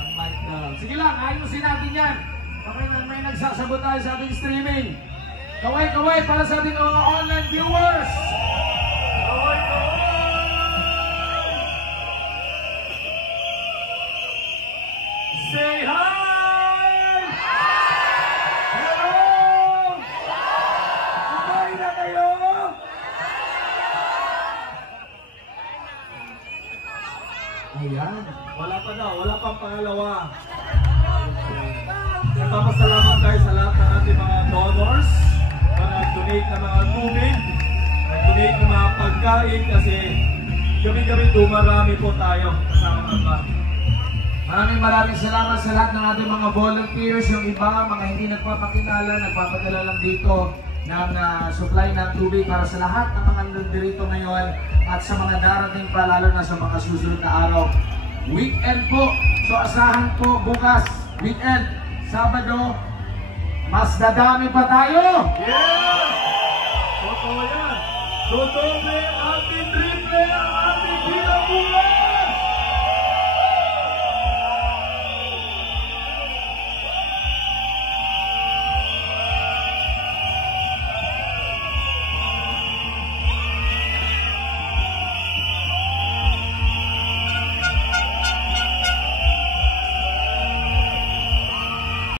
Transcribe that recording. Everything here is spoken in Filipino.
Ang mic na. Sige lang, ayusin natin yan. Baka may nagsasagot tayo sa ating streaming. Kaway-kaway para sa ating mga online viewers. Kaway-kaway! Say hi! Hello! Kumain na kayo? Ayan. Wala pa daw. Wala pang pangalawa. Nagpapasalamat tayo sa lahat ng ating mga donors na nag-donate ng mga tubig, nag-donate ng mga pagkain kasi gabi-gabi dumarami po tayo kasama ng mga. Maraming salamat sa lahat ng ating mga volunteers, yung iba, mga hindi nagpapakilala, nagpapadala lang dito ng supply ng tubig para sa lahat ng mga nandirito ngayon at sa mga darating pa, lalo na sa mga susunod na araw. Weekend po, so asahan po bukas, weekend, Sabado, mas dadami pa tayo! Yeah! Totoo yan! Totoo may ating triple ang ating kinabuhay!